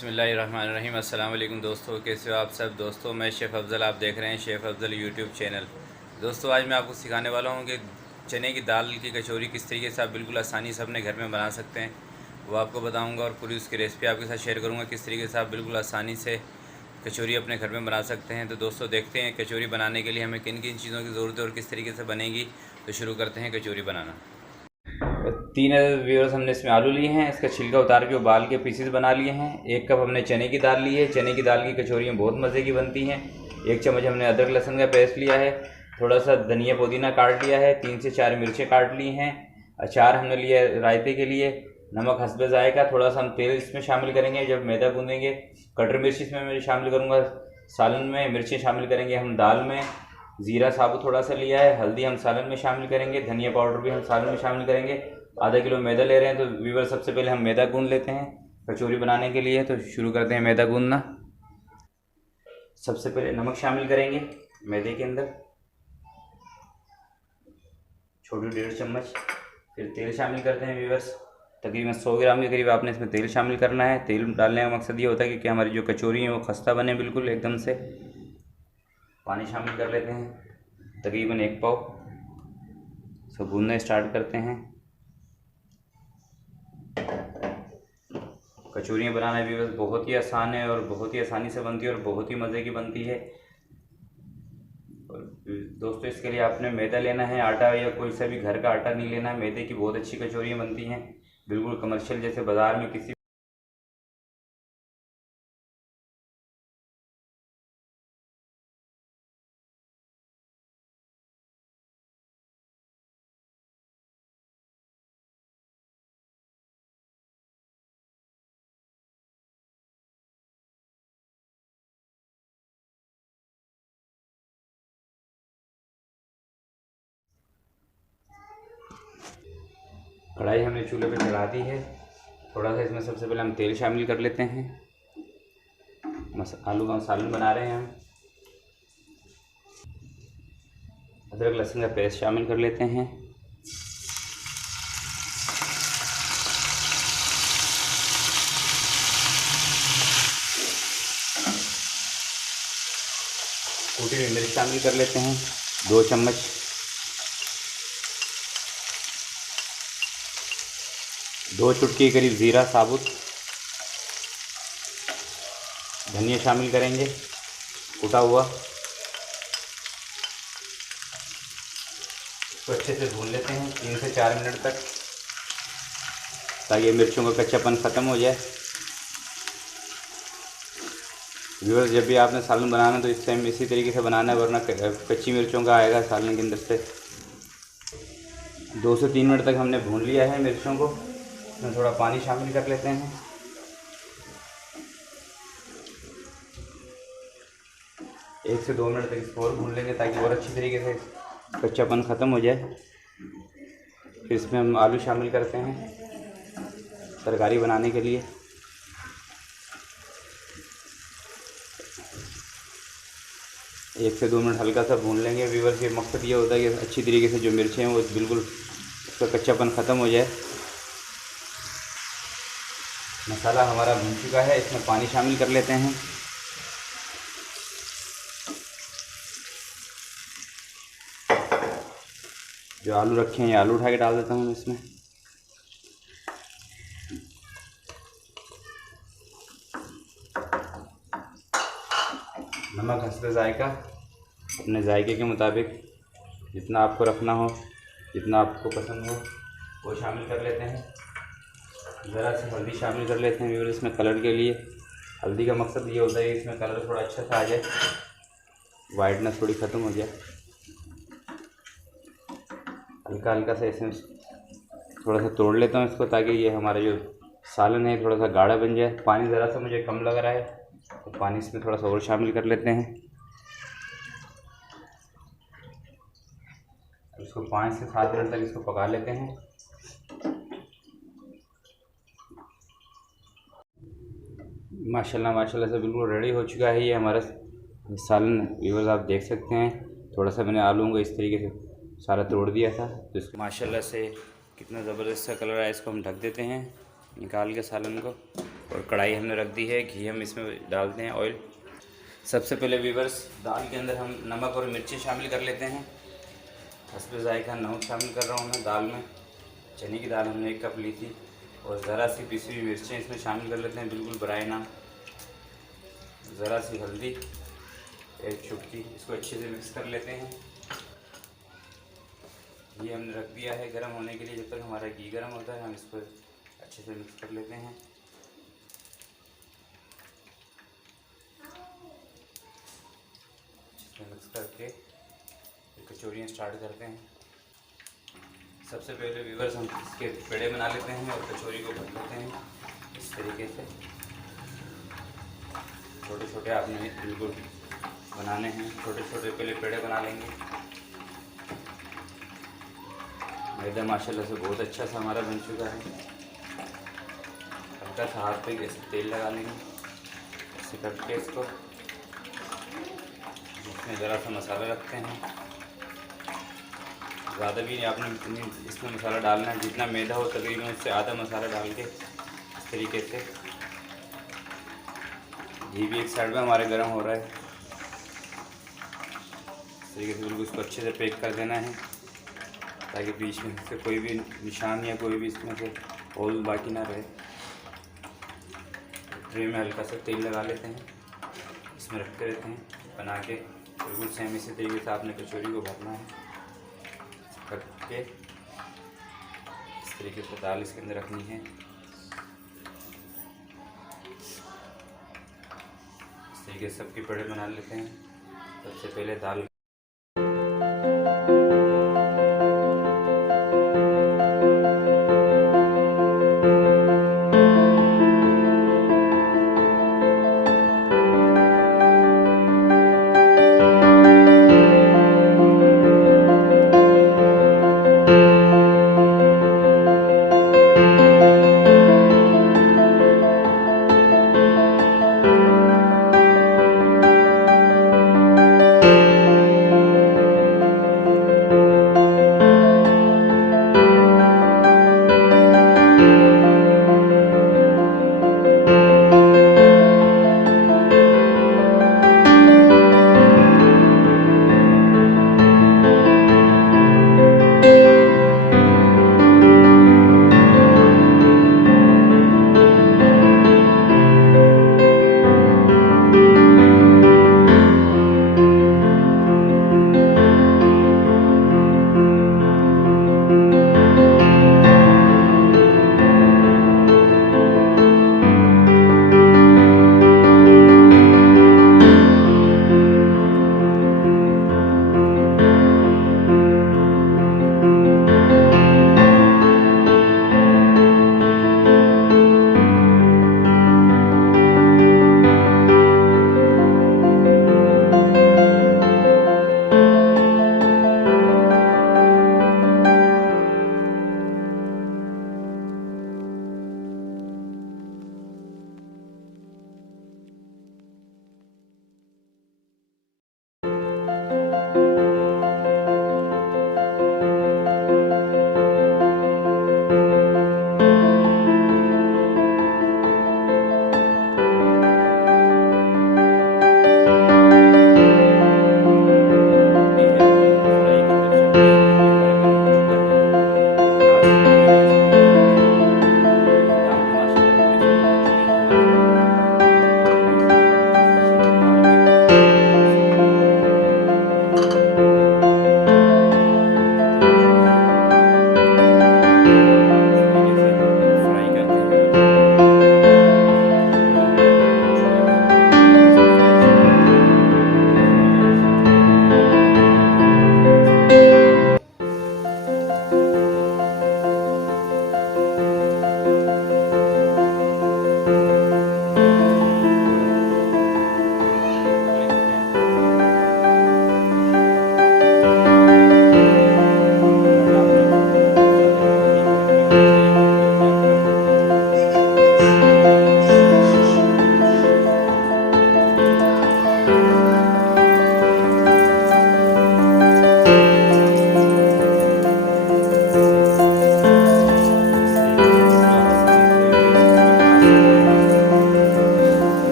बिस्मिल्लाहिर्रहमानिर्रहीम। अस्सलाम वालेकुम दोस्तों, कैसे हो आप सब दोस्तों। मैं शेफ़ अफ़ज़ल, आप देख रहे हैं शेफ़ अफ़ज़ल यूट्यूब चैनल। दोस्तों आज मैं आपको सिखाने वाला हूँ कि चने की दाल की कचौरी किस तरीके से आप बिल्कुल आसानी से अपने घर में बना सकते हैं, वो आपको बताऊँगा और पूरी उसकी रेसिपी आपके साथ शेयर करूँगा किस तरीके से आप बिल्कुल आसानी से कचौरी अपने घर में बना सकते हैं। तो दोस्तों देखते हैं कचौरी बनाने के लिए हमें किन किन चीज़ों की ज़रूरत है और किस तरीके से बनेगी। तो शुरू करते हैं कचौरी बनाना। 3 व्यूअर्स हमने इसमें आलू लिए हैं, इसका छिलका उतार के उबाल के पीसेस बना लिए हैं। 1 कप हमने चने की दाल ली है। चने की दाल की कचौरियाँ बहुत मज़े की बनती हैं। 1 चम्मच हमने अदरक लहसुन का पेस्ट लिया है। थोड़ा सा धनिया पुदीना काट लिया है। 3 से 4 मिर्चें काट ली हैं। अचार हमने लिया है रायते के लिए। नमक हस्बे जायका। थोड़ा सा हम तेल इसमें शामिल करेंगे जब मैदा गूँधेंगे। कटर मिर्च इसमें मैं शामिल करूँगा। सालन में मिर्चें शामिल करेंगे हम दाल में। ज़ीरा साबुत थोड़ा सा लिया है। हल्दी हम सालन में शामिल करेंगे। धनिया पाउडर भी हम सालन में शामिल करेंगे। आधा किलो मैदा ले रहे हैं। तो वीवर सबसे पहले हम मैदा गूंद लेते हैं कचौरी बनाने के लिए। तो शुरू करते हैं मैदा गूंदना। सबसे पहले नमक शामिल करेंगे मैदे के अंदर, छोटी 1.5 चम्मच। फिर तेल शामिल करते हैं वीवर्स, तकरीबन 100 ग्राम के करीब आपने इसमें तेल शामिल करना है। तेल डालने का मकसद ये होता है कि हमारी जो कचौरी है वो खस्ता बने बिल्कुल एकदम से। पानी शामिल कर लेते हैं तकरीबन 1 पाव। इसको गूंदना स्टार्ट करते हैं। कचौरियाँ बनाना भी बस बहुत ही आसान है और बहुत ही आसानी से बनती है और बहुत ही मज़े की बनती है। और दोस्तों इसके लिए आपने मैदा लेना है, आटा या कोई सा भी घर का आटा नहीं लेना है। मैदे की बहुत अच्छी कचौरियाँ बनती हैं बिल्कुल कमर्शियल जैसे बाज़ार में किसी। कढ़ाई हमने चूल्हे पे चढ़ा दी है। थोड़ा सा इसमें सबसे पहले हम तेल शामिल कर लेते हैं। आलू का सालन बना रहे हैं हम। अदरक लहसुन का पेस्ट शामिल कर लेते हैं। कूटी हुई मिर्च शामिल कर लेते हैं 2 चम्मच। दो चुटकी के करीब ज़ीरा साबुत। धनिया शामिल करेंगे कुटा हुआ। इसको अच्छे से भून लेते हैं 3 से 4 मिनट तक, ताकि मिर्चों का कच्चापन ख़त्म हो जाए। व्यूअर्स जब भी आपने सालन बनाना तो इस टाइम इसी तरीके से बनाना है, वरना कच्ची मिर्चों का आएगा सालन के अंदर से। 2 से 3 मिनट तक हमने भून लिया है मिर्चों को। इसमें थोड़ा पानी शामिल कर लेते हैं। 1 से 2 मिनट तक इसको और भून लेंगे ताकि और अच्छी तरीके से कच्चापन ख़त्म हो जाए। फिर इसमें हम आलू शामिल करते हैं तरकारी बनाने के लिए। एक से 2 मिनट हल्का सा भून लेंगे। व्यूअर्स ये मकसद ये होता है कि अच्छी तरीके से जो मिर्चें हैं वो बिल्कुल उसका कच्चापन ख़त्म हो जाए। मसाला हमारा भून चुका है। इसमें पानी शामिल कर लेते हैं। जो आलू रखे हैं ये आलू उठा के डाल देता हूँ इसमें। नमक हस्बे जायका, अपने जायके के मुताबिक जितना आपको रखना हो, जितना आपको पसंद हो वो शामिल कर लेते हैं। ज़रा सी हल्दी शामिल कर लेते हैं व्यूअर्स इसमें कलर के लिए। हल्दी का मकसद ये होता है कि इसमें कलर थोड़ा अच्छा सा आ जाए, वाइटनेस थोड़ी ख़त्म हो जाए। हल्का हल्का सा इसमें थोड़ा सा तोड़ लेता हूँ इसको, ताकि ये हमारा जो सालन है थोड़ा सा गाढ़ा बन जाए। पानी ज़रा सा मुझे कम लग रहा है तो पानी इसमें थोड़ा सा और शामिल कर लेते हैं। इसको 5 से 7 मिनट तक इसको पका लेते हैं। माशाल्लाह माशाल्लाह से बिल्कुल रेडी हो चुका है ये हमारा सालन। व्यूअर्स आप देख सकते हैं थोड़ा सा मैंने आलूओं को इस तरीके से सारा तोड़ दिया था, तो इसको माशाल्लाह से कितना ज़बरदस्त सा कलर आया। इसको हम ढक देते हैं निकाल के सालन को। और कढ़ाई हमने रख दी है, घी हम इसमें डालते हैं, ऑयल। सबसे पहले वीवर्स दाल के अंदर हम नमक और मिर्ची शामिल कर लेते हैं। हस्बे ज़ायक़ा नमक शामिल कर रहा हूँ मैं दाल में। चने की दाल हमने 1 कप ली थी और ज़रा सी पिसी हुई मिर्चें इसमें शामिल कर लेते हैं, बिल्कुल बराए ना। ज़रा सी हल्दी 1 चुटकी, इसको अच्छे से मिक्स कर लेते हैं। ये हमने रख दिया है गर्म होने के लिए। जब तक हमारा घी गर्म होता है हम इसको अच्छे से मिक्स कर लेते हैं। अच्छे से मिक्स करके कचौरियाँ स्टार्ट करते हैं। सबसे पहले व्यूअर्स हम इसके पेड़े बना लेते हैं और कचौरी को भर लेते हैं इस तरीके से। छोटे छोटे आपने बिल्कुल बनाने हैं, छोटे छोटे पहले पेड़े बना लेंगे। मैदा माशाल्लाह से बहुत अच्छा सा हमारा बन चुका है। हल्का सा हाथ पे ऐसे तेल लगा लेंगे, ऐसे करके इसको। इसमें ज़रा सा मसाला रखते हैं, ज़्यादा भी आपने इसमें मसाला डालना है, जितना मैदा हो तकरीबन उससे आधा मसाला डाल के इस तरीके से। घी भी एक साइड में हमारे गर्म हो रहा है। इस तरीके से बिल्कुल इसको अच्छे से पैक कर देना है ताकि बीच में से कोई भी निशान या कोई भी इसमें से होल बाकी ना रहे। ट्रे में हल्का सा तेल लगा लेते हैं, इसमें रखते रहते हैं बना के। बिल्कुल सेम इसी तरीके से आपने कचौरी को भरना है करके। इस तरीके से दाल इसके अंदर रखनी है। इस तरीके से सबके पेड़े बना लेते हैं। सबसे पहले दाल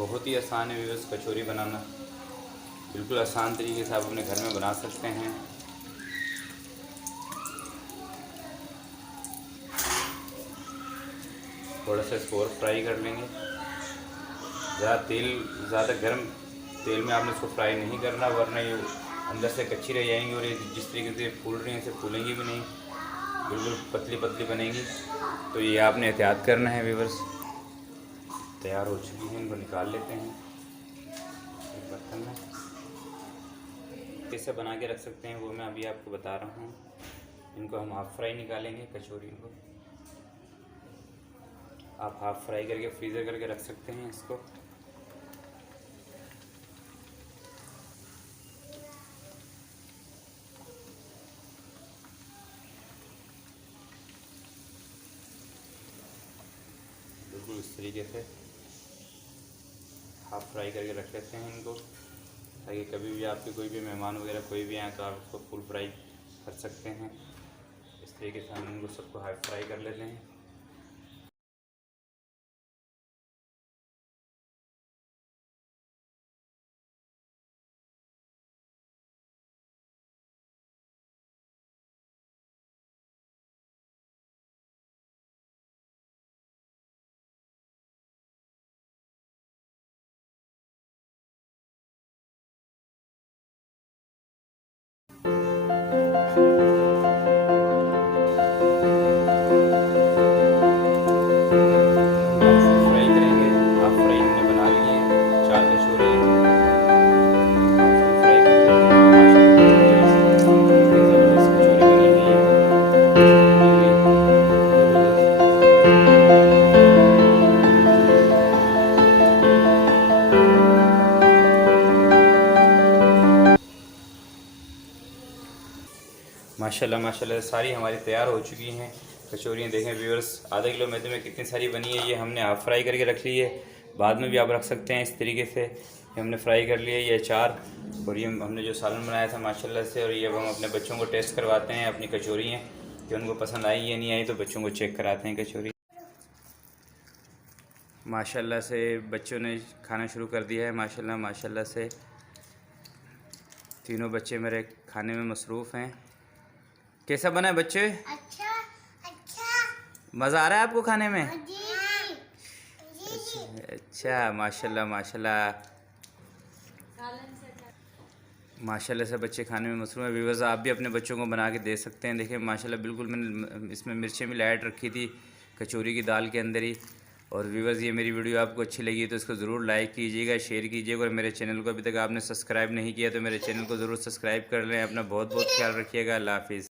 बहुत ही आसान है व्यूअर्स कचौरी बनाना, बिल्कुल आसान तरीके से आप अपने घर में बना सकते हैं। थोड़ा सा इसको और फ्राई कर लेंगे। ज़्यादा गर्म तेल में आपने इसको फ्राई नहीं करना, वरना ये अंदर से कच्ची रह जाएंगी और ये जिस तरीके से फूल रही हैं ऐसे फूलेंगी भी नहीं, बिल्कुल पतली पतली बनेंगी। तो ये आपने एहतियात करना है व्यूअर्स। तैयार हो चुकी हैं, इनको निकाल लेते हैं एक बर्तन में। कैसे बना के रख सकते हैं वो मैं अभी आपको बता रहा हूँ। इनको हम हाफ़ फ्राई निकालेंगे कचौरी को। आप हाफ़ फ्राई करके फ्रीज़र करके रख सकते हैं इसको। बिल्कुल इस तरीके से हाफ़ फ्राई करके रख लेते हैं इनको, ताकि कभी भी आपके कोई भी मेहमान वगैरह कोई भी आए तो आप उसको फुल फ्राई कर सकते हैं। इस तरीके से हम इनको सबको हाफ फ्राई कर लेते हैं। फ्राई करेंगे, हाफ फ्राई हमने बना लिए हैं 4 कचौरी फ्राई कर लेते हैं। ज़बरदस्त कचौरी बनी हुई है, माशाल्लाह माशाल्लाह सारी हमारी तैयार हो चुकी हैं कचौरियाँ। देखें व्यूअर्स, आधा किलो मैदे में कितनी सारी बनी है। ये हमने हाफ़ फ्राई करके रख ली है, बाद में भी आप रख सकते हैं इस तरीके से। ये हमने फ्राई कर लिया ये अचार, और ये हमने जो सालन बनाया था माशाल्लाह से। और ये अब हम अपने बच्चों को टेस्ट करवाते हैं अपनी कचौरियाँ कि उनको पसंद आई या नहीं आई, तो बच्चों को चेक कराते हैं कचौरी। माशाल्लाह से बच्चों ने खाना शुरू कर दिया है। माशाल्लाह माशाल्लाह से तीनों बच्चे मेरे खाने में मसरूफ़ हैं। कैसा बना है बच्चे? अच्छा अच्छा। मज़ा आ रहा है आपको खाने में? जी जी। अच्छा माशाल्लाह माशाल्लाह माशाल्लाह से बच्चे खाने में मसरूफ़ हैं। व्यूअर्स, आप भी अपने बच्चों को बना के दे सकते हैं। देखिए माशाल्लाह बिल्कुल मैंने इसमें मिर्चें भी ऐड रखी थी कचौरी की दाल के अंदर ही। और व्यूअर्स, ये मेरी वीडियो आपको अच्छी लगी तो इसको ज़रूर लाइक कीजिएगा, शेयर कीजिएगा। और मेरे चैनल को अभी तक आपने सब्सक्राइब नहीं किया तो मेरे चैनल को ज़रूर सब्सक्राइब कर लें। अपना बहुत बहुत ख्याल रखिएगा। अल्लाह हाफ़िज़।